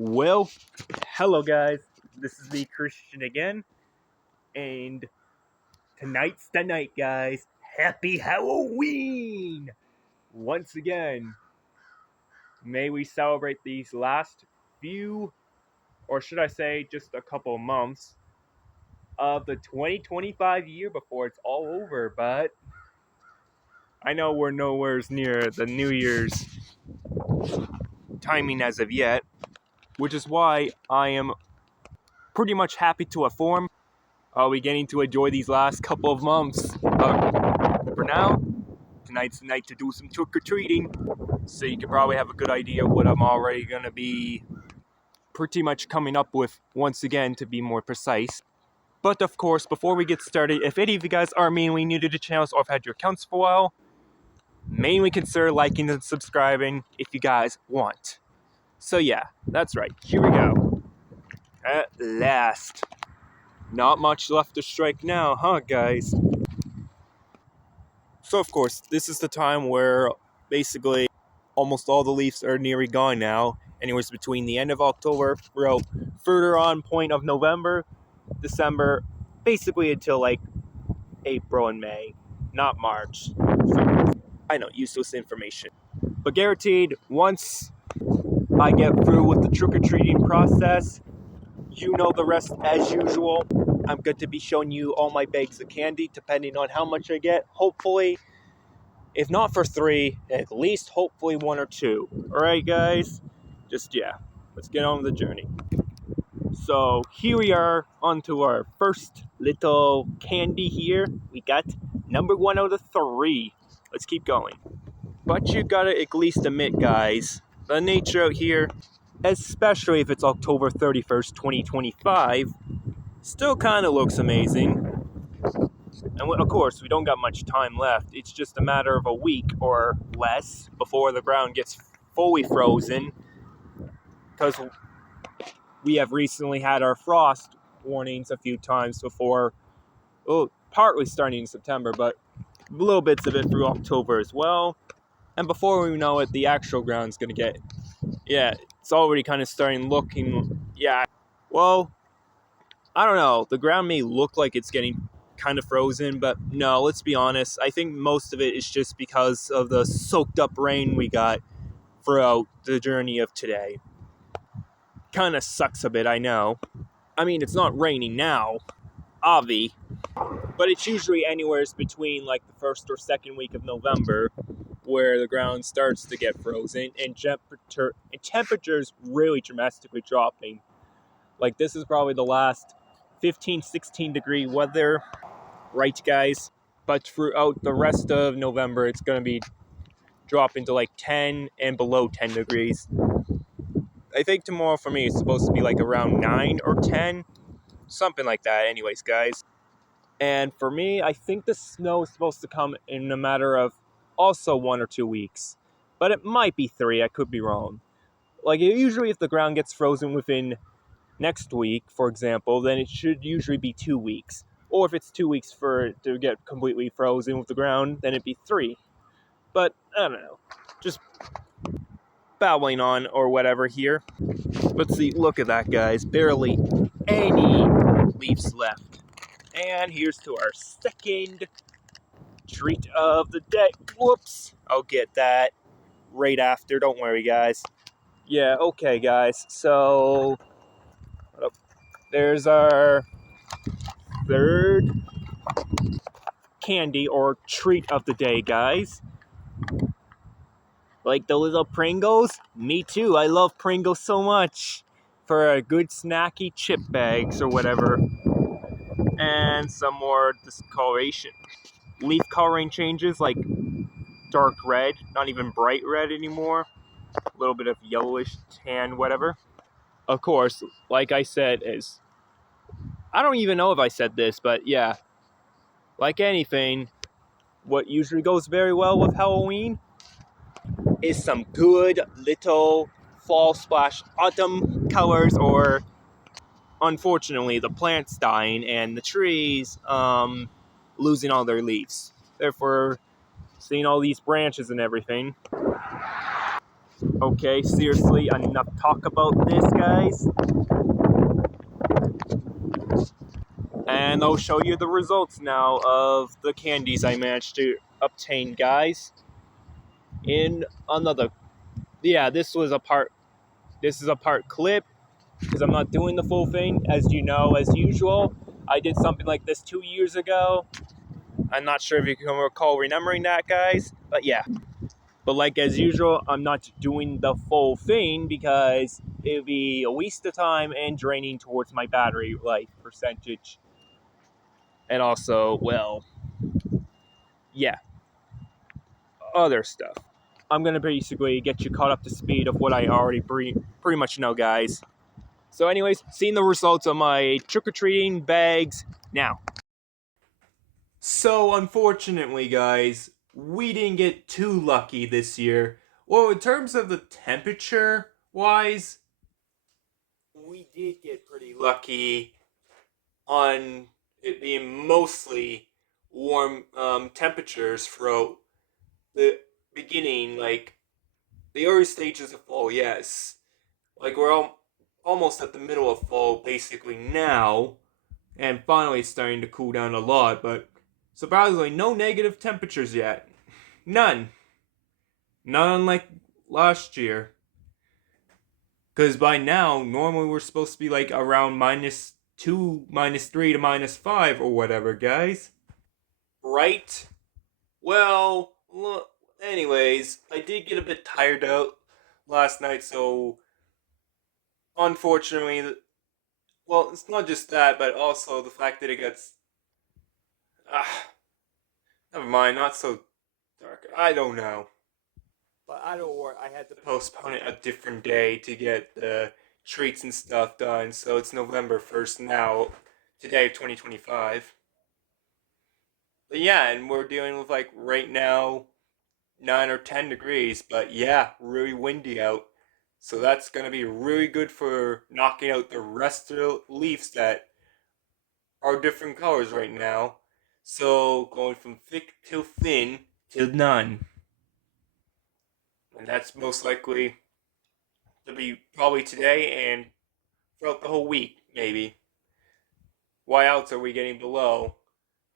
Well, hello guys. This is me, Christian, again, and tonight's the night, guys. Happy Halloween! Once again, may we celebrate these last few, or should I say, just a couple months of the 2025 year before it's all over. But I know we're nowhere near the New Year's timing as of yet, which is why I am pretty much happy to inform. Are we getting to enjoy these last couple of months? For now, tonight's the night to do some trick-or-treating, so you can probably have a good idea of what I'm already going to be pretty much coming up with, once again, to be more precise. But of course, before we get started, if any of you guys are mainly new to the channels or have had your accounts for a while, mainly consider liking and subscribing if you guys want. So yeah, that's right, here we go. At last. Not much left to strike now, huh guys? So of course, this is the time where basically almost all the leaves are nearly gone now. Anywhere between the end of October, further on point of November, December, basically until like April and May, not March. So, I know, useless information. But guaranteed, once I get through with the trick-or-treating process, you know the rest as usual. I'm going to be showing you all my bags of candy, depending on how much I get. Hopefully, if not for 3, at least hopefully 1 or 2. Alright guys? Yeah, let's get on with the journey. So here we are onto our first little candy here. We got number 1 out of 3. Let's keep going. But you gotta at least admit, guys, the nature out here, especially if it's October 31st, 2025, still kind of looks amazing. And of course, we don't got much time left. It's just a matter of a week or less before the ground gets fully frozen. Because we have recently had our frost warnings a few times before. Well, partly starting in September, but little bits of it through October as well. And before we know it, the actual ground's going to get... Yeah, it's already kind of starting looking... Yeah, well, I don't know. The ground may look like it's getting kind of frozen, but no, let's be honest. I think most of it is just because of the soaked up rain we got throughout the journey of today. Kind of sucks a bit, I know. I mean, it's not raining now, obvi, but it's usually anywhere between like the first or second week of November where the ground starts to get frozen and temperatures really dramatically dropping. Like, this is probably the last 15, 16 degree weather, right guys? But throughout the rest of November, it's going to be dropping to like 10 and below 10 degrees. I think tomorrow for me is supposed to be like around 9 or 10, something like that anyways, guys. And for me, I think the snow is supposed to come in a matter of also 1 or 2 weeks. But it might be 3, I could be wrong. Like, usually if the ground gets frozen within next week, for example, then it should usually be 2 weeks. Or if it's 2 weeks for it to get completely frozen with the ground, then it'd be 3. But, I don't know. Just babbling on or whatever here. But see, look at that, guys. Barely any leaves left. And here's to our second treat of the day. Whoops. I'll get that right after. Don't worry, guys. Yeah, okay, guys. So, there's our third candy or treat of the day, guys. Like the little Pringles? Me too. I love Pringles so much. For a good snacky chip bags or whatever. And some more discoloration. Leaf coloring changes, like dark red, not even bright red anymore. A little bit of yellowish tan, whatever. Of course, like I said, I don't even know if I said this, but yeah. Like anything, what usually goes very well with Halloween is some good little fall splash autumn colors, or unfortunately the plants dying and the trees losing all their leaves. Therefore, seeing all these branches and everything. Okay, seriously, enough talk about this, guys. And I'll show you the results now of the candies I managed to obtain, guys. In another, yeah, this was a part. This is a part clip because I'm not doing the full thing, as you know, as usual. I did something like this 2 years ago. I'm not sure if you can recall remembering that, guys, but yeah. But like as usual, I'm not doing the full thing because it would be a waste of time and draining towards my battery life percentage. And also, well, yeah, other stuff. I'm gonna basically get you caught up to speed of what I already pretty much know, guys. So, anyways, seeing the results of my trick-or-treating bags now. So, unfortunately, guys, we didn't get too lucky this year. Well, in terms of the temperature wise, we did get pretty lucky on it being mostly warm temperatures throughout the beginning, like the early stages of fall, yes. Like we're almost at the middle of fall basically now, and finally it's starting to cool down a lot, but surprisingly, no negative temperatures yet. None. None like last year. Because by now, normally we're supposed to be like around -2, -3 to -5 or whatever, guys. Right? Well, look, anyways, I did get a bit tired out last night, so unfortunately, well, it's not just that, but also the fact that it gets. Ah, never mind, not so dark. I don't know. But I don't worry, I had to postpone it a different day to get the treats and stuff done, so it's November 1st now, today of 2025. But yeah, and we're dealing with like right now 9 or 10 degrees, but yeah, really windy out. So that's going to be really good for knocking out the rest of the leaves that are different colors right now. So going from thick to thin to none. And that's most likely to be probably today and throughout the whole week, maybe. Why else are we getting below?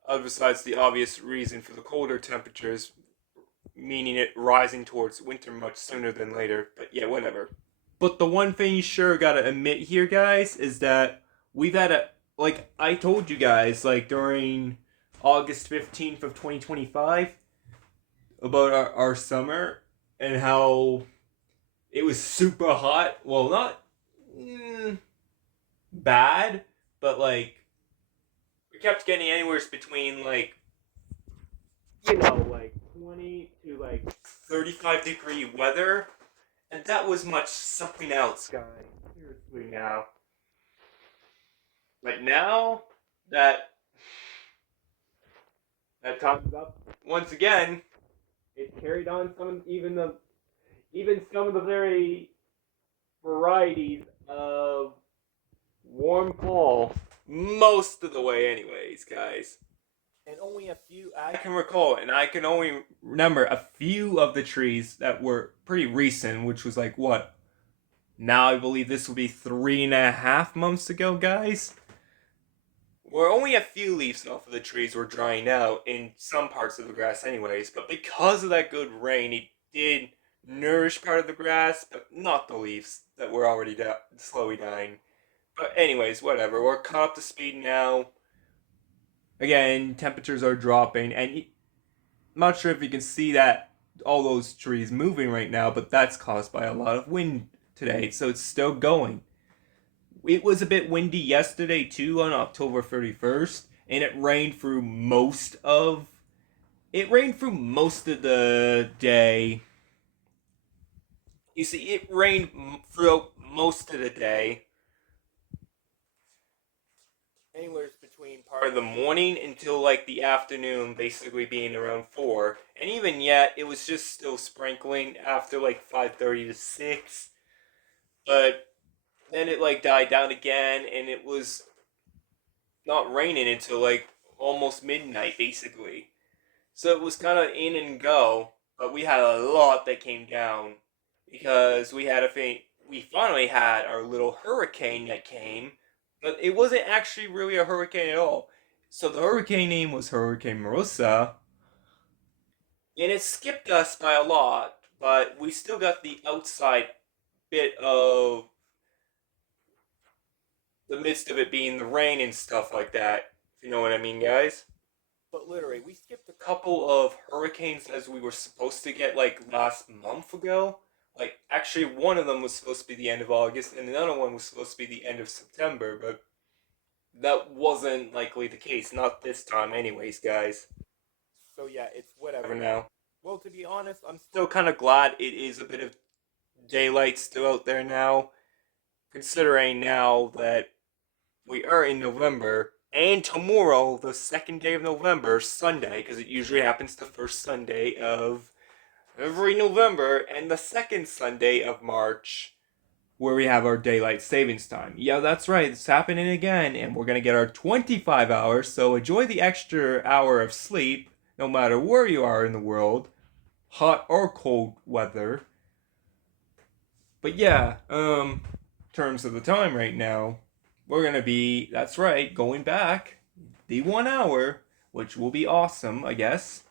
Other besides the obvious reason for the colder temperatures, meaning it rising towards winter much sooner than later. But yeah, whatever. But the one thing you sure gotta admit here, guys, is that we've had a like I told you guys like during August 15th of 2025 about our summer and how it was super hot. Well, not bad, but like we kept getting anywhere between like like 20 to like 35-degree weather, and that was much something else, guys. Seriously, now. Like now that time's up once again, it carried on some of even some of the very varieties of warm fall most of the way, anyways, guys. And only a few I can recall, and I can only remember a few of the trees that were pretty recent, which was like what? Now I believe this will be 3.5 months ago, guys. Where only a few leaves off of the trees were drying out in some parts of the grass, anyways. But because of that good rain, it did nourish part of the grass, but not the leaves that were already slowly dying. But anyways, whatever. We're caught up to speed now. Again, temperatures are dropping, and I'm not sure if you can see that all those trees moving right now, but that's caused by a lot of wind today, so it's still going. It was a bit windy yesterday too on October 31st, and it rained through most of the day. You see, it rained throughout most of the day, anywhere between part of the morning until like the afternoon, basically being around 4. And even yet, it was just still sprinkling after like 5:30 to 6. But then it like died down again, and it was not raining until like almost midnight, basically. So it was kind of in and go, but we had a lot that came down. because we finally had our little hurricane that came, but it wasn't actually really a hurricane at all. So the hurricane name was Hurricane Marissa, and it skipped us by a lot, but we still got the outside bit of the midst of it being the rain and stuff like that. If you know what I mean, guys. But literally, we skipped a couple of hurricanes as we were supposed to get like last month ago. Like, actually, one of them was supposed to be the end of August, and another one was supposed to be the end of September, but that wasn't likely the case. Not this time, anyways, guys. So, yeah, it's whatever now. Well, to be honest, I'm still kind of glad it is a bit of daylight still out there now, considering now that we are in November, and tomorrow, the second day of November, Sunday, because it usually happens the first Sunday of every November, and the second Sunday of March, where we have our daylight savings time. Yeah, that's right, it's happening again, and we're gonna get our 25 hours, so enjoy the extra hour of sleep, no matter where you are in the world, hot or cold weather. But yeah, terms of the time right now, we're gonna be, that's right, going back the 1 hour, which will be awesome, I guess.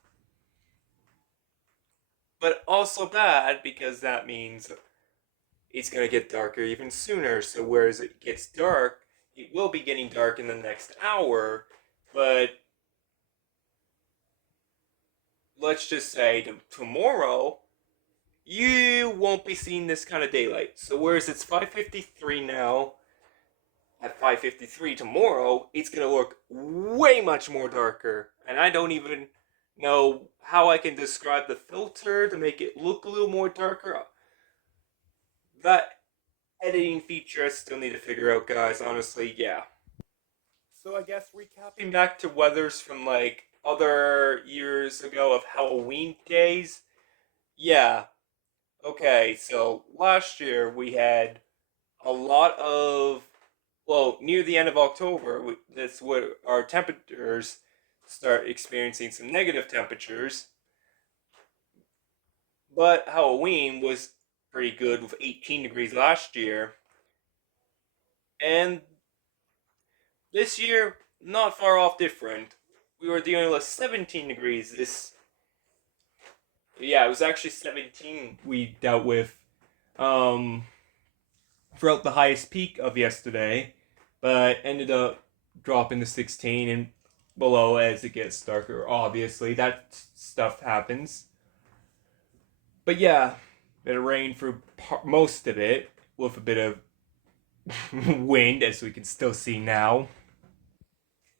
But also bad because that means it's gonna get darker even sooner. So whereas it gets dark, it will be getting dark in the next hour. But let's just say tomorrow, you won't be seeing this kind of daylight. So whereas it's 5:53 now, at 5:53 tomorrow, it's gonna look way much more darker. And I don't even know how I can describe the filter to make it look a little more darker. That editing feature I still need to figure out, guys. Honestly, yeah. So I guess recapping back to weathers from like other years ago of Halloween days. Yeah. Okay, so last year we had a lot of, well, near the end of October, that's where our temperatures start experiencing some negative temperatures. But Halloween was pretty good with 18 degrees last year. And this year, not far off different. We were dealing with 17 degrees this. Yeah, it was actually 17 we dealt with um, throughout the highest peak of yesterday, but ended up dropping to 16 and below as it gets darker. Obviously, that stuff happens. But yeah, it rained for most of it with a bit of wind, as we can still see now.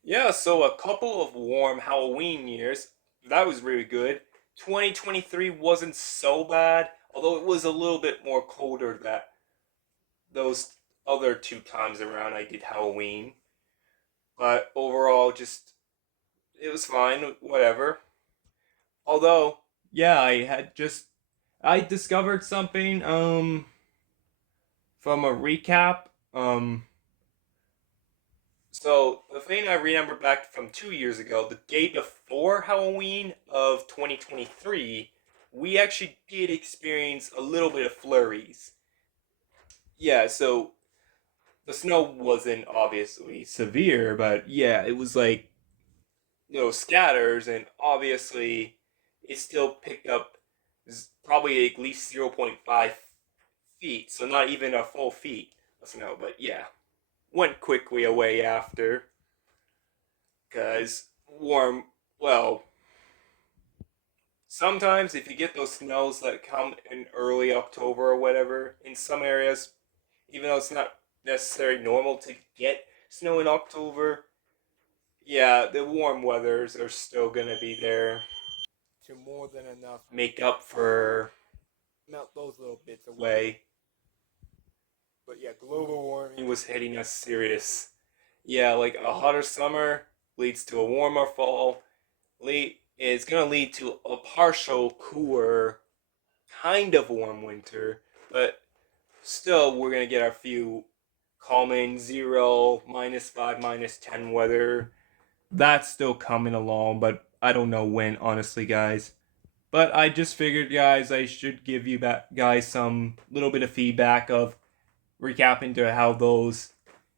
Yeah, so a couple of warm Halloween years. That was really good. 2023 wasn't so bad, although it was a little bit more colder that those other two times around I did Halloween. But overall, just it was fine, whatever. Although, yeah, I discovered something from a recap. So the thing I remember back from 2 years ago, the day before Halloween of 2023, we actually did experience a little bit of flurries. Yeah, so the snow wasn't obviously severe, but yeah, it was like, scatters, and obviously it still picked up probably at least 0.5 feet, so not even a full feet of snow, but yeah, went quickly away after. Because warm, well, sometimes if you get those snows that come in early October or whatever, in some areas, even though it's not necessarily normal to get snow in October, yeah, the warm weathers are still gonna be there to more than enough make up for melt those little bits away. But yeah, global warming was hitting us serious. Yeah, like a hotter summer leads to a warmer fall, it's going to lead to a partial cooler, kind of warm winter, but still we're going to get our few calming 0, -5, -10 weather. That's still coming along, but I don't know when, honestly, guys. But I just figured, guys, I should give you guys some little bit of feedback of recapping to how those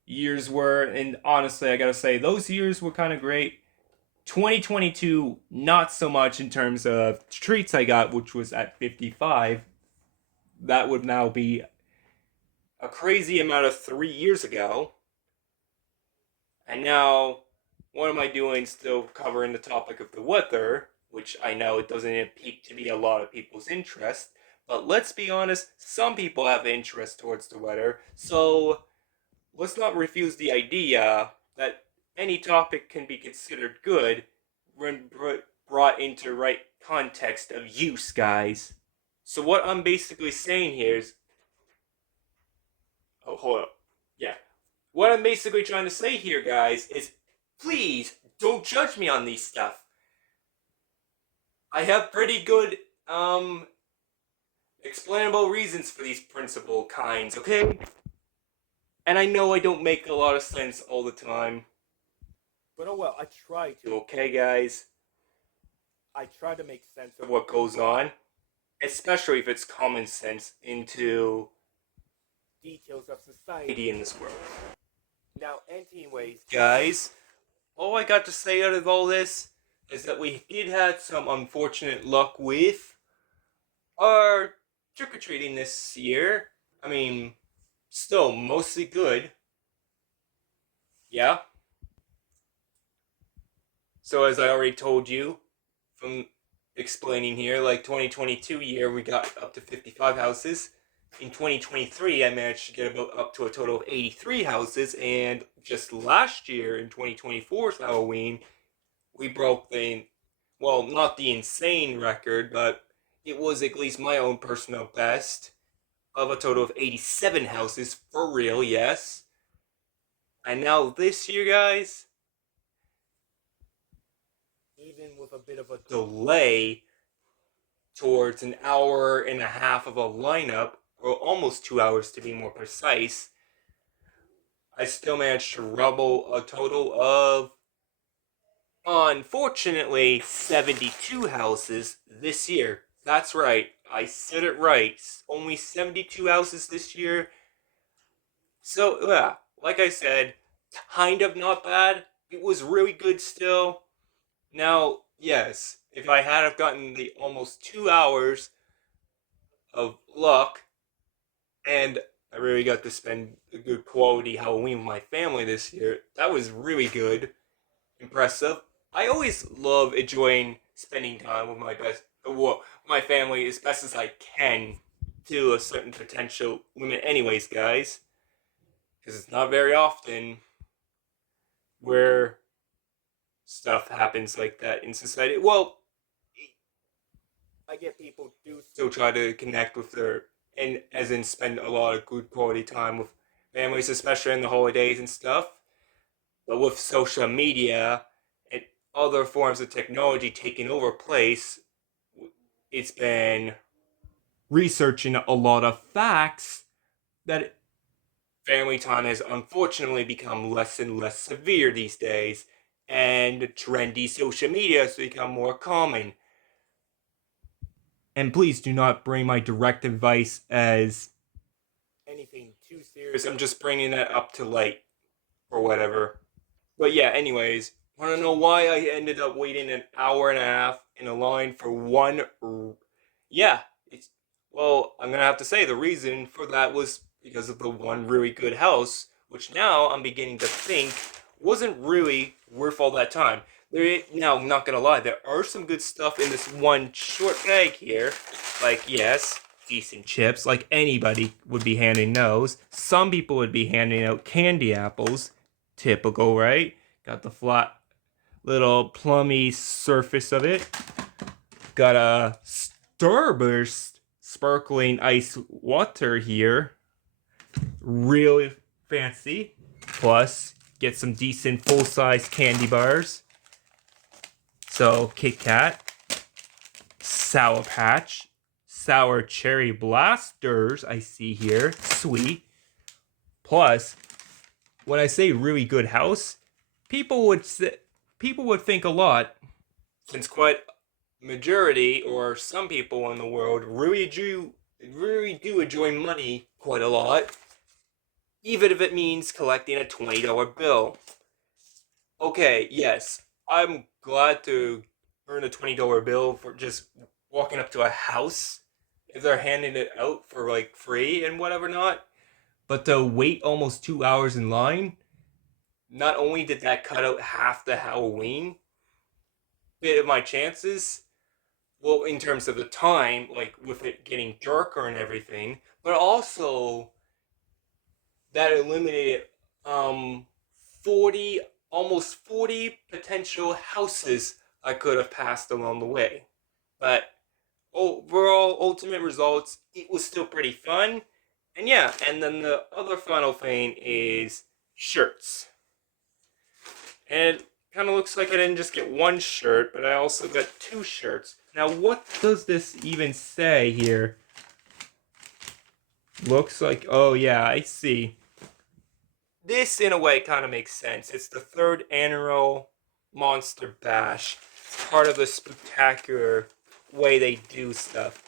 years were. And honestly, I gotta say, those years were kind of great. 2022, not so much in terms of treats I got, which was at 55. That would now be a crazy amount of 3 years ago. And now, what am I doing still covering the topic of the weather, which I know it doesn't appear to be a lot of people's interest. But let's be honest, some people have interest towards the weather, so let's not refuse the idea that any topic can be considered good when brought into right context of use, guys. So what I'm basically saying here is, oh, hold up, yeah. What I'm basically trying to say here, guys, is please don't judge me on these stuff. I have pretty good, explainable reasons for these principal kinds, okay? And I know I don't make a lot of sense all the time. But oh well, I try to, okay, guys? I try to make sense of what goes on, especially if it's common sense into details of society in this world. Now, anyways, guys, all I got to say out of all this is that we did have some unfortunate luck with our trick-or-treating this year. I mean, still mostly good. Yeah. So as I already told you from explaining here, like 2022 year, we got up to 55 houses. In 2023, I managed to get about up to a total of 83 houses, and just last year in 2024's Halloween, we broke the, well, not the insane record, but it was at least my own personal best of a total of 87 houses, for real, yes. And now this year, guys, even with a bit of a delay towards an hour and a half of a lineup, or almost 2 hours to be more precise, I still managed to rubble a total of, unfortunately, 72 houses this year. That's right, I said it right. Only 72 houses this year. So, yeah, like I said, kind of not bad. It was really good still. Now, yes, if I had have gotten the almost 2 hours of luck, and I really got to spend a good quality Halloween with my family this year, that was really good. Impressive. I always love enjoying spending time with my family as best as I can to a certain potential limit, anyways, guys. Because it's not very often where stuff happens like that in society. Well, I get people do still try to connect with their, and as in spend a lot of good quality time with families, especially in the holidays and stuff. But with social media and other forms of technology taking over place, it's been researching a lot of facts that family time has unfortunately become less and less severe these days, and trendy social media has become more common. And please do not bring my direct advice as anything too serious. I'm just bringing that up to light or whatever. But yeah, anyways, want to know why I ended up waiting an hour and a half in a line for one? Yeah, it's, well, I'm gonna have to say the reason for that was because of the one really good house, which now I'm beginning to think wasn't really worth all that time. Now, I'm not gonna lie, there are some good stuff in this one short bag here. Like, yes, decent chips, like anybody would be handing those. Some people would be handing out candy apples. Typical, right? Got the flat little plummy surface of it. Got a Starburst sparkling ice water here. Really fancy. Plus, get some decent full-size candy bars. So, Kit Kat, Sour Patch, Sour Cherry Blasters, I see here. Sweet. Plus, when I say really good house, people would think a lot, since quite majority or some people in the world really do enjoy money quite a lot, even if it means collecting a $20 bill. Okay, yes, I'm glad to earn a $20 bill for just walking up to a house if they're handing it out for like free and whatever not. But to wait almost 2 hours in line, not only did that cut out half the Halloween bit of my chances, well, in terms of the time, like with it getting darker and everything, but also that eliminated um 40 almost 40 potential houses I could have passed along the way. But overall ultimate results, it was still pretty fun. And yeah, and then the other final thing is shirts. And it kind of looks like I didn't just get one shirt, but I also got two shirts. Now, what does this even say here? Looks like, oh yeah, I see. This, in a way, kind of makes sense. It's the third annual Monster Bash, part of the spectacular way they do stuff.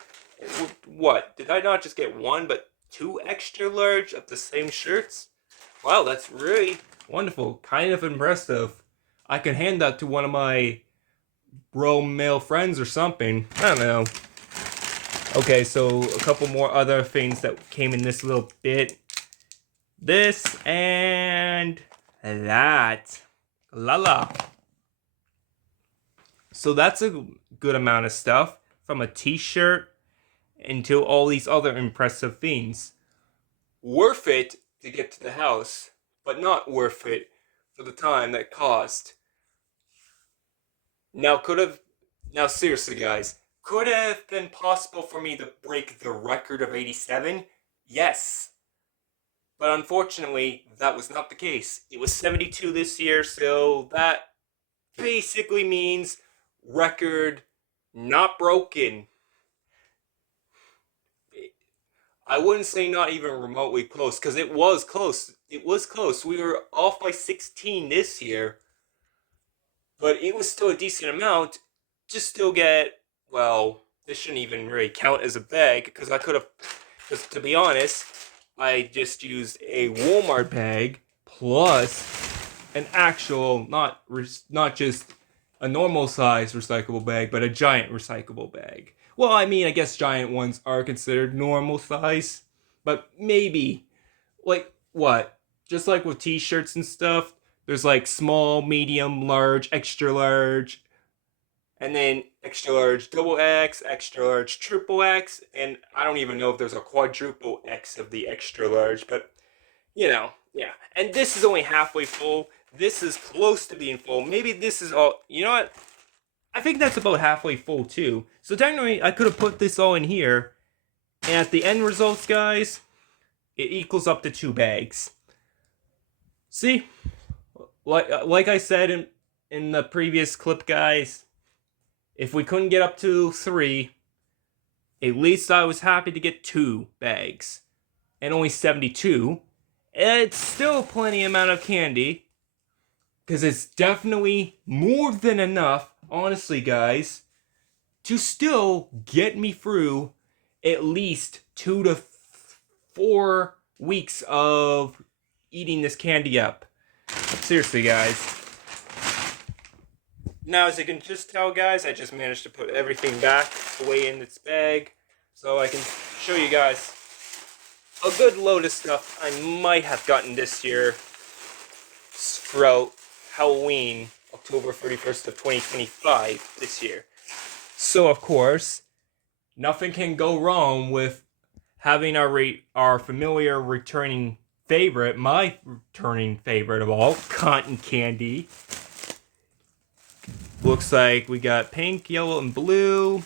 What? Did I not just get one, but two extra large of the same shirts? Wow, that's really wonderful. Kind of impressive. I can hand that to one of my bro male friends or something. I don't know. Okay, so a couple more other things that came in this little bit. This and that. La. So that's a good amount of stuff, from a t-shirt into all these other impressive things. Worth it to get to the house, but not worth it for the time that cost. Now seriously guys, could it have been possible for me to break the record of 87? Yes. But unfortunately, that was not the case. It was 72 this year, so that basically means record not broken. I wouldn't say not even remotely close, because it was close. It was close. We were off by 16 this year, but it was still a decent amount to still get, well, this shouldn't even really count as a bag, because I could have, because to be honest, I just used a Walmart bag plus an actual, not just a normal size recyclable bag, but a giant recyclable bag. Well, I mean, I guess giant ones are considered normal size, but maybe, like, what? Just like with t-shirts and stuff, there's like small, medium, large, extra large, and then extra large double X, extra large triple X, and I don't even know if there's a quadruple X of the extra large, but yeah. And this is only halfway full. This is close to being full. Maybe this is all. You know what? I think that's about halfway full too. So technically, I could have put this all in here, and at the end results, guys, it equals up to 2 bags. See, like I said in the previous clip, guys, if we couldn't get up to 3, at least I was happy to get 2 bags, and only 72. It's still plenty amount of candy, because it's definitely more than enough, honestly, guys, to still get me through at least 2 to 4 weeks of eating this candy up. Seriously, guys. Now, as you can just tell, guys, I just managed to put everything back away in its bag, so I can show you guys a good load of stuff I might have gotten this year throughout Halloween, October 31st of 2025 this year. So, of course, nothing can go wrong with having our familiar returning favorite, my returning favorite of all, cotton candy. Looks like we got pink, yellow, and blue.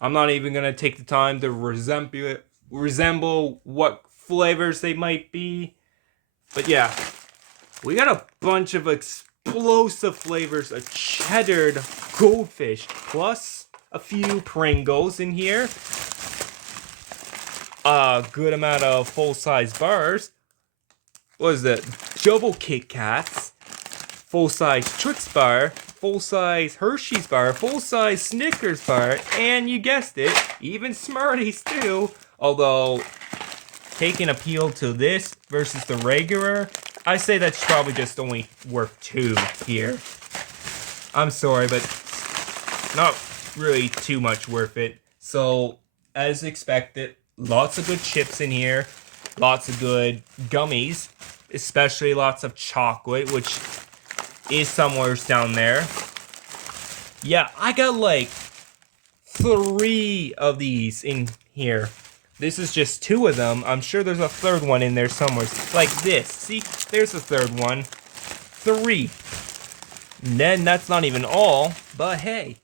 I'm not even going to take the time to resemble what flavors they might be. But yeah, we got a bunch of explosive flavors of cheddar goldfish, plus a few Pringles in here. A good amount of full-size bars. What is that? Double Kit Kats. Full-size Trix bar. full-size Hershey's bar, full-size Snickers bar, and you guessed it, even Smarties too. Although, taking appeal to this versus the regular, I say that's probably just only worth 2 here. I'm sorry, but not really too much worth it. So, as expected, lots of good chips in here, lots of good gummies, especially lots of chocolate, which is somewhere down there. Yeah, I got like 3 of these in here. This is just 2 of them. I'm sure there's a third one in there somewhere. Like this. See, there's the third one. 3. And then that's not even all, but hey.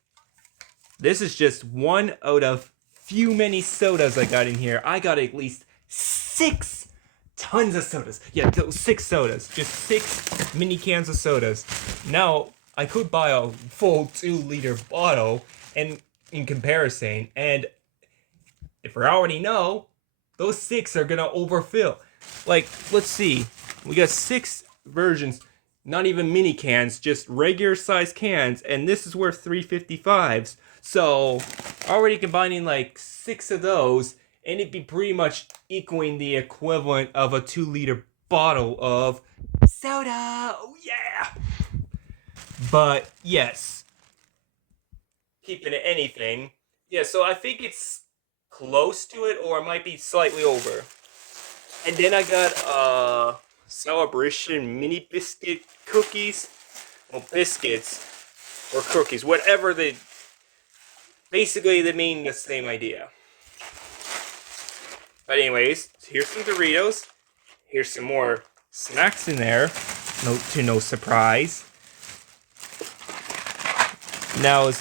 This is just one out of few many sodas I got in here. I got at least 6 tons of sodas. Yeah, 6 sodas. Just 6 mini cans of sodas. Now, I could buy a full 2-liter bottle and in comparison, and if I already know, those 6 are gonna overfill. Like, let's see. We got 6 versions, not even mini cans, just regular size cans, and this is worth $3.55. So, already combining like 6 of those, and it'd be pretty much equaling the equivalent of a 2-liter bottle of soda. Oh yeah! But yes, keeping it anything. Yeah, so I think it's close to it, or it might be slightly over. And then I got Celebration mini biscuit cookies. Well, biscuits or cookies, whatever they. Basically, they mean the same idea. But anyways, here's some Doritos. Here's some more snacks in there. No surprise. Now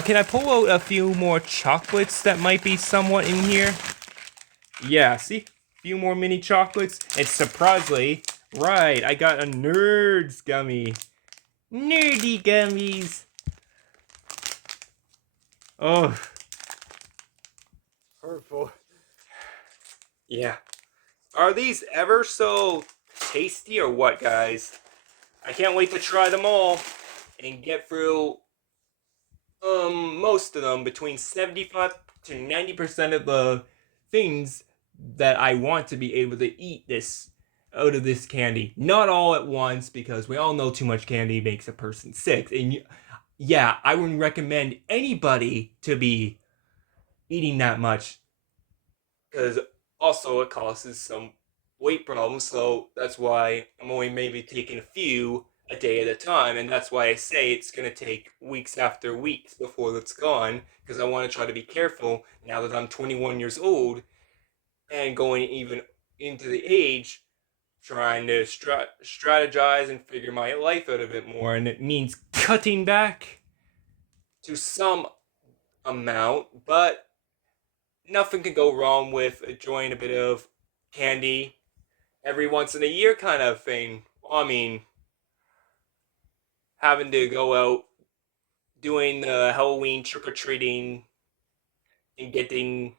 can I pull out a few more chocolates that might be somewhat in here? Yeah, see? A few more mini chocolates. And surprisingly, right, I got a Nerds gummy. Nerdy gummies. Oh. Purple. Yeah. Are these ever so tasty or what, guys? I can't wait to try them all and get through most of them. Between 75 to 90% of the things that I want to be able to eat this out of this candy. Not all at once, because we all know too much candy makes a person sick. And yeah, I wouldn't recommend anybody to be eating that much, because also it causes some weight problems. So that's why I'm only maybe taking a few a day at a time, and that's why I say it's gonna take weeks after weeks before it's gone, because I want to try to be careful now that I'm 21 years old and going even into the age, trying to strategize and figure my life out a bit more, and it means cutting back to some amount, but nothing can go wrong with enjoying a bit of candy every once in a year kind of thing. I mean, having to go out doing the Halloween trick-or-treating and getting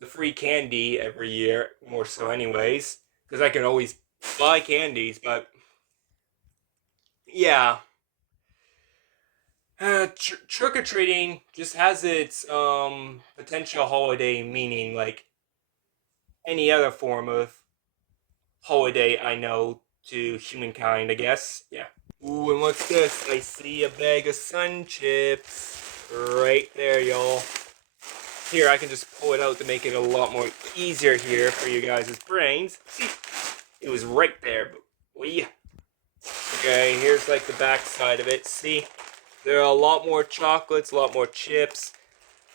the free candy every year, more so anyways, because I can always buy candies. But yeah, trick-or-treating just has its potential holiday meaning, like any other form of holiday I know to humankind, I guess. Yeah. Ooh, and what's this? I see a bag of Sun Chips right there, y'all. Here, I can just pull it out to make it a lot more easier here for you guys' brains. See, it was right there, but we. Okay, here's like the back side of it. See, there are a lot more chocolates, a lot more chips.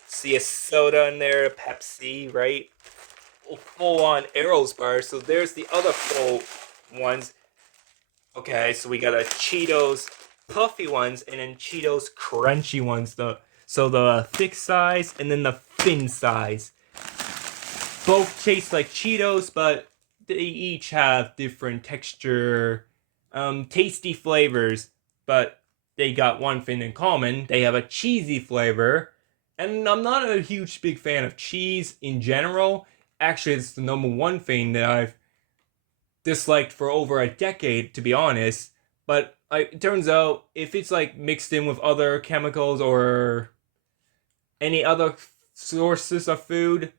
See a soda in there, a Pepsi, right? Full on Arrows bar. So there's the other full ones. Okay, so we got a Cheetos puffy ones and then Cheetos crunchy ones. So the thick size and then the thin size. Both taste like Cheetos, but they each have different texture, tasty flavors. But they got one thing in common. They have a cheesy flavor. And I'm not a huge big fan of cheese in general. Actually, it's the number one thing that I've disliked for over a decade, to be honest. But it turns out if it's like mixed in with other chemicals or any other sources of food,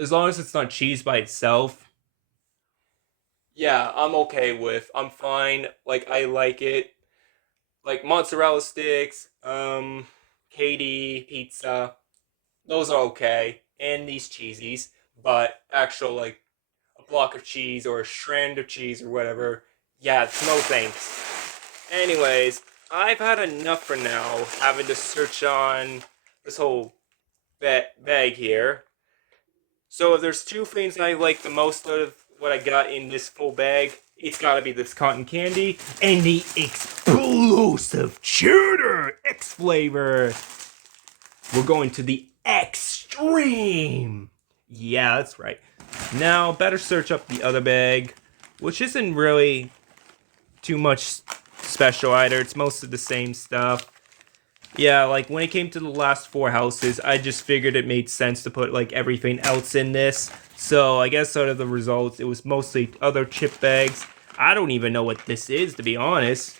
as long as it's not cheese by itself, yeah, I'm fine. Like I like it. Like mozzarella sticks, KD pizza, those are okay, and these cheesies. But actual like a block of cheese or a strand of cheese or whatever, yeah, no thanks. Anyways, I've had enough for now. Having to search on this whole bag here. So if there's two things I like the most out of what I got in this full bag, it's gotta be this cotton candy and the explosive cheddar X flavor. We're going to the extreme. Yeah, that's right. Now, better search up the other bag, which isn't really too much special either. It's most of the same stuff. Yeah, like when it came to the last four houses, I just figured it made sense to put like everything else in this. So I guess out of the results, it was mostly other chip bags. I don't even know what this is, to be honest.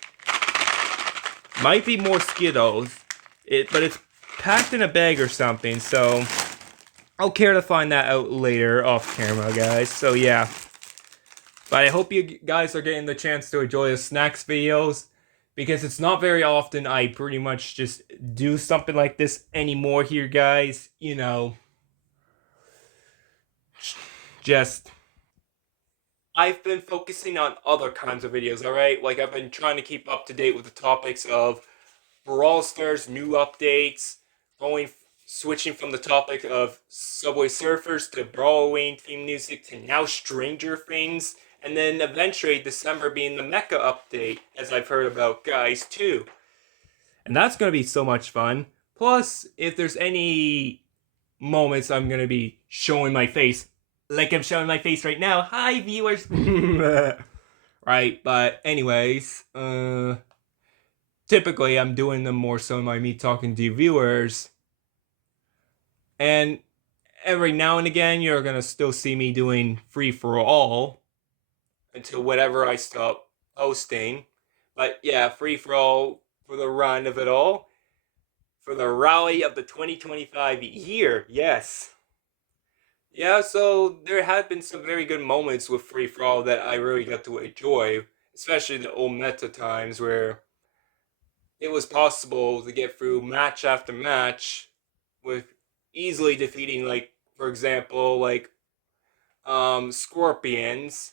Might be more Skittles, but it's packed in a bag or something. So I'll care to find that out later off camera, guys. So yeah. But I hope you guys are getting the chance to enjoy the snacks videos, because it's not very often I pretty much just do something like this anymore here, guys. You know, just I've been focusing on other kinds of videos, alright? Like I've been trying to keep up to date with the topics of Brawl Stars new updates, going switching from the topic of Subway Surfers to Brawling theme music to now Stranger Things, and then eventually December being the Mecha update, as I've heard about, guys, too. And that's going to be so much fun. Plus, if there's any moments I'm going to be showing my face, like I'm showing my face right now, hi viewers! Right, but anyways, typically I'm doing them more so by me talking to viewers, and every now and again you're gonna still see me doing free for all until whatever I stop posting. But yeah, free for all for the run of it all, for the rally of the 2025 year. Yes. Yeah, so there have been some very good moments with free for all that I really got to enjoy, especially the old meta times where it was possible to get through match after match with easily defeating, like, for example, like scorpions,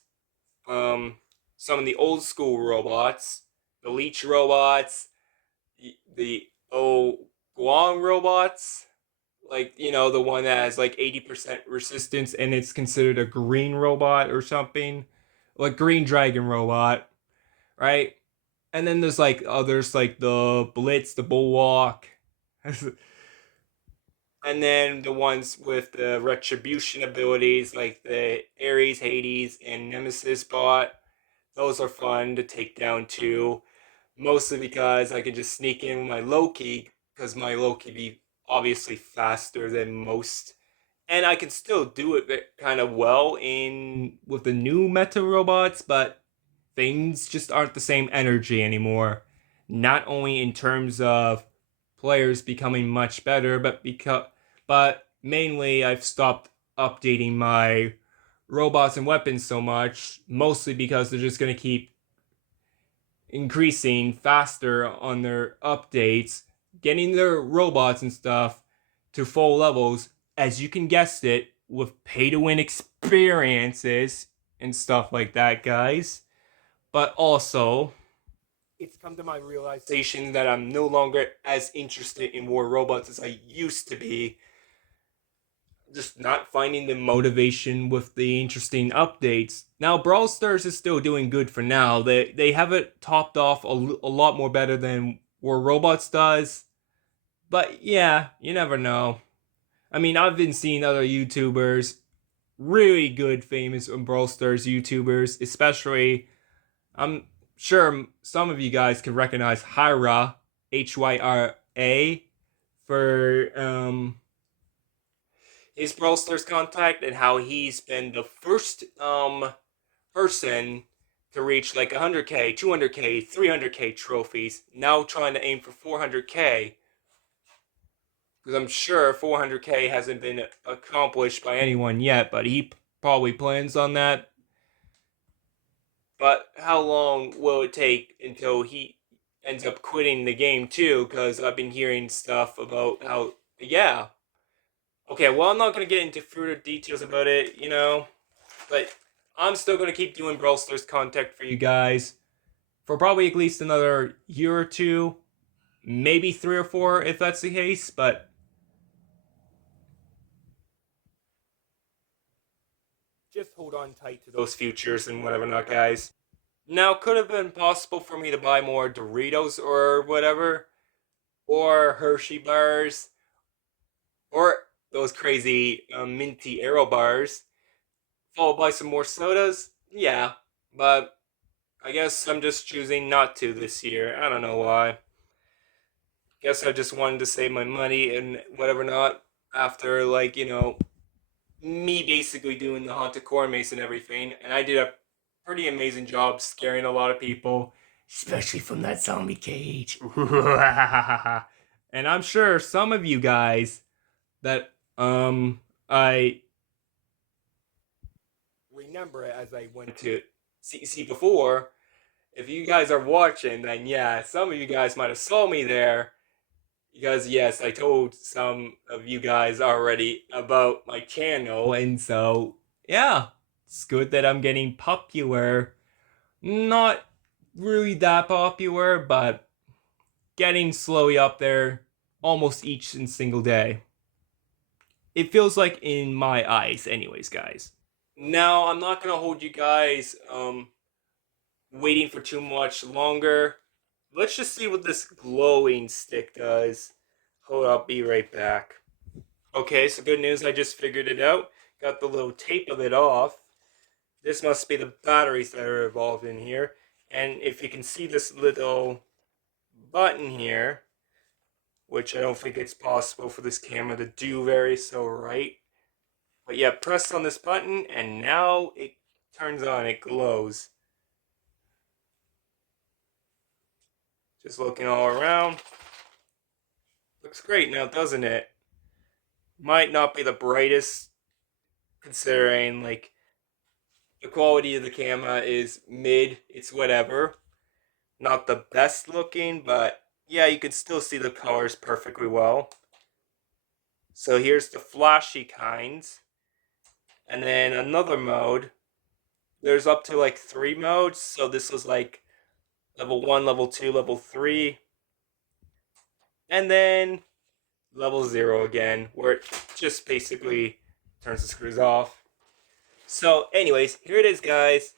um some of the old school robots, the leech robots, the guang robots, like, you know, the one that has like 80% resistance and it's considered a green robot or something, like green dragon robot, right? And then there's like others like the Blitz, the Bulwark, and then the ones with the retribution abilities like the Ares, Hades, and Nemesis bot. Those are fun to take down too. Mostly because I can just sneak in with my Loki, because my Loki be obviously faster than most. And I can still do it kind of well in with the new meta robots, but things just aren't the same energy anymore. Not only in terms of players becoming much better, but mainly I've stopped updating my robots and weapons so much, mostly because they're just gonna keep increasing faster on their updates, getting their robots and stuff to full levels, as you can guess it, with pay to win experiences and stuff like that, guys. But also, it's come to my realization that I'm no longer as interested in war robots as I used to be. Just not finding the motivation with the interesting updates. Now, Brawl Stars is still doing good for now. They have it topped off a lot more better than War Robots does. But yeah, you never know. I mean, I've been seeing other YouTubers, really good, famous Brawl Stars YouTubers, especially, I'm sure some of you guys can recognize Hyra, Hyra, for his Brawl Stars contact, and how he's been the first person to reach like 100K, 200K, 300K trophies. Now trying to aim for 400K. Because I'm sure 400K hasn't been accomplished by anyone yet, but he probably plans on that. But how long will it take until he ends up quitting the game too? Because I've been hearing stuff about how, yeah. Okay, well, I'm not going to get into further details about it, but I'm still going to keep doing Brawl Stars content for you guys for probably at least another year or two, maybe 3 or 4 if that's the case, but just hold on tight to those futures and whatever not, guys. Now, could have been possible for me to buy more Doritos or whatever, or Hershey bars, or those crazy minty Aero bars, followed by some more sodas. Yeah, but I guess I'm just choosing not to this year. I don't know why. Guess I just wanted to save my money and whatever not after, like, me basically doing the haunted corn maze and everything, and I did a pretty amazing job scaring a lot of people, especially from that zombie cage. And I'm sure some of you guys that I remember it as I went to see before. If you guys are watching, then yeah, some of you guys might have saw me there. Because yes, I told some of you guys already about my channel, and so yeah, it's good that I'm getting popular. Not really that popular, but getting slowly up there almost each and single day. It feels like in my eyes, anyways, guys. Now, I'm not gonna hold you guys waiting for too much longer. Let's just see what this glowing stick does. Hold up, be right back. Okay, so good news, I just figured it out. Got the little tape of it off. This must be the batteries that are involved in here. And if you can see this little button here, which I don't think it's possible for this camera to do very so right. But yeah, press on this button and now it turns on, it glows. Just looking all around. Looks great now, doesn't it? Might not be the brightest considering like the quality of the camera is mid, it's whatever. Not the best looking, but yeah, you can still see the colors perfectly well. So here's the flashy kinds. And then another mode. There's up to like 3 modes. So this was like level 1, level 2, level 3. And then level 0 again, where it just basically turns the screws off. So anyways, here it is, guys.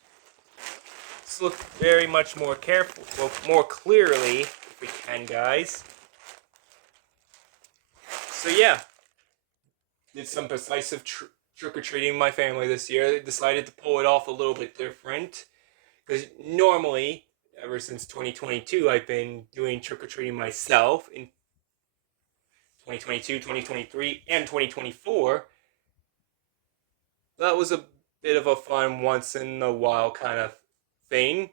Let's look very much more careful, well, more clearly, if we can, guys. So yeah, did some decisive trick-or-treating in my family this year. They decided to pull it off a little bit different. Because normally, ever since 2022, I've been doing trick-or-treating myself in 2022, 2023, and 2024. That was a bit of a fun once in a while kind of thing.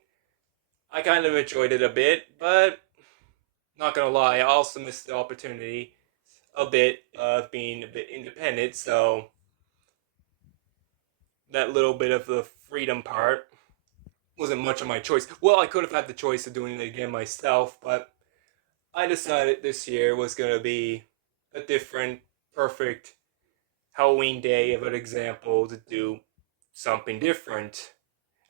I kind of enjoyed it a bit, but not gonna lie, I also missed the opportunity a bit of being a bit independent, so that little bit of the freedom part wasn't much of my choice. Well, I could have had the choice of doing it again myself, but I decided this year was going to be a different, perfect Halloween day of an example to do something different.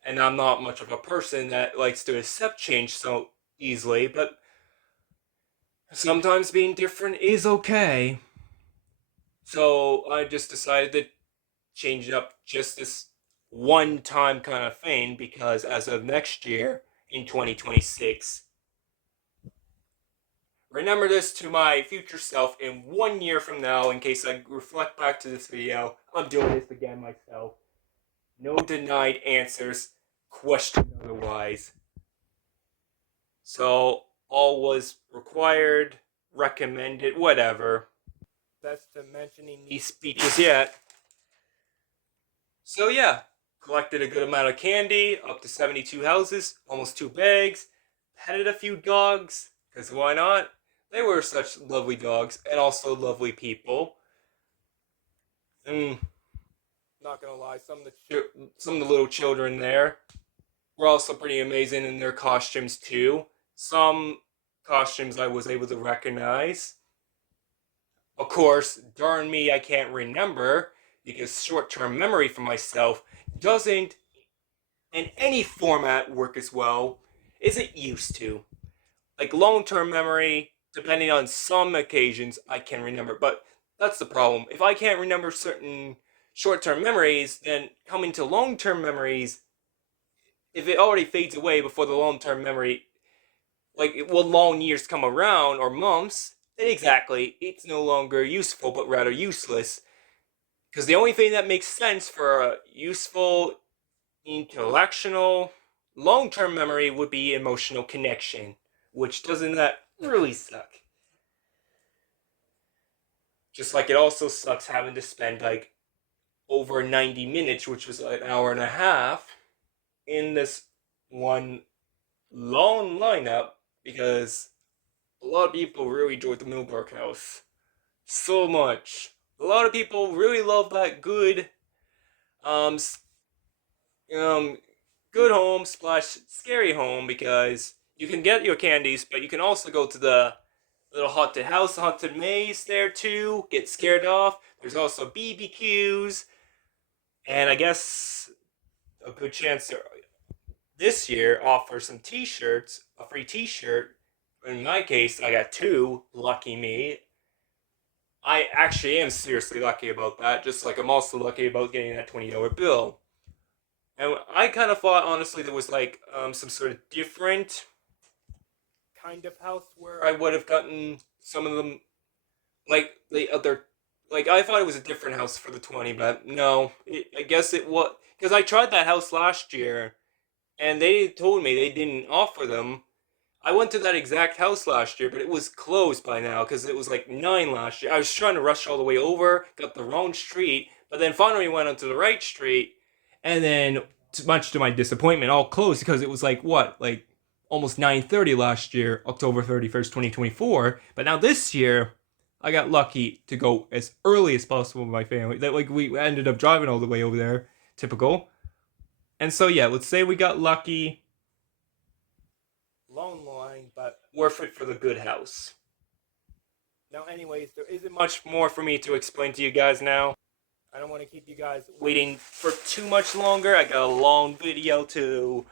And I'm not much of a person that likes to accept change so easily, but sometimes being different is okay. So I just decided to change it up just this one time kind of thing because as of next year in 2026, remember this to my future self in 1 year from now in case I reflect back to this video. I'm doing this again myself. No denied answers, questioned otherwise. So all was required, recommended, whatever. That's to mentioning these speeches yet. So yeah, collected a good amount of candy, up to 72 houses, almost 2 bags, petted a few dogs, because why not? They were such lovely dogs, and also lovely people. And not gonna lie, some of the little children there were also pretty amazing in their costumes too. Some costumes I was able to recognize. Of course, darn me, I can't remember because short-term memory for myself doesn't in any format work as well as it used to. Like long-term memory, depending on some occasions, I can remember, but that's the problem. If I can't remember certain short-term memories, then coming to long-term memories, if it already fades away before the long-term memory, like will long years come around or months, then exactly, it's no longer useful but rather useless. Because the only thing that makes sense for a useful intellectual long-term memory would be emotional connection, which doesn't that really suck. Just like it also sucks having to spend like over 90 minutes, which was an hour and a half, in this one long lineup because a lot of people really enjoyed the Millbrook House so much. A lot of people really love that um um good home slash scary home because you can get your candies, but you can also go to the little haunted house, haunted maze there too. Get scared off. There's also BBQs, and I guess a good chance to this year offer some T-shirts, a free T-shirt. In my case, I got two. Lucky me. I actually am seriously lucky about that. Just like I'm also lucky about getting that $20 bill. And I kind of thought, honestly, there was like some sort of different kind of house where I would have gotten some of them, like the other. Like I thought it was a different house for the 20, but no. I guess it was because I tried that house last year, and they told me they didn't offer them. I went to that exact house last year, but it was closed by now because it was like 9 last year. I was trying to rush all the way over, got the wrong street, but then finally went onto the right street, and then much to my disappointment, all closed because it was like what, like almost 9:30 last year, October 31st, 2024. But now this year, I got lucky to go as early as possible with my family. That like we ended up driving all the way over there, typical. And so yeah, let's say we got lucky. Long line, but worth it for the good house. Now, anyways, there isn't much more for me to explain to you guys now. I don't want to keep you guys waiting for too much longer. I got a long video to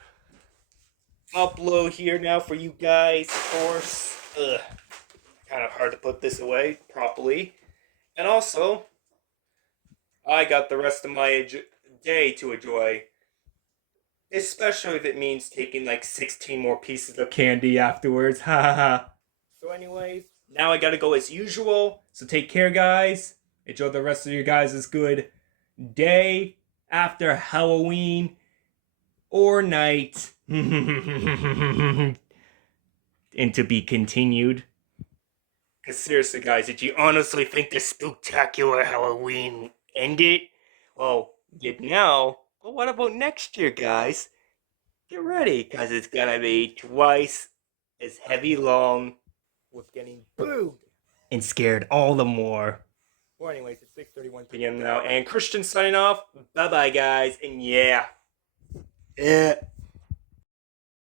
upload here now for you guys, of course. Ugh, kind of hard to put this away properly. And also, I got the rest of my day to enjoy. Especially if it means taking like 16 more pieces of candy afterwards. Ha ha ha. So, anyways, now I gotta go as usual. So, take care, guys. Enjoy the rest of your guys' good day after Halloween or night. And to be continued. Because seriously, guys, did you honestly think the spectacular Halloween ended? Well, did now. But what about next year, guys? Get ready, because it's gonna be twice as heavy long with getting booed and scared all the more. Well, anyways, it's 6:31 p.m. now, and Christian signing off. Bye bye, guys, and yeah. Yeah.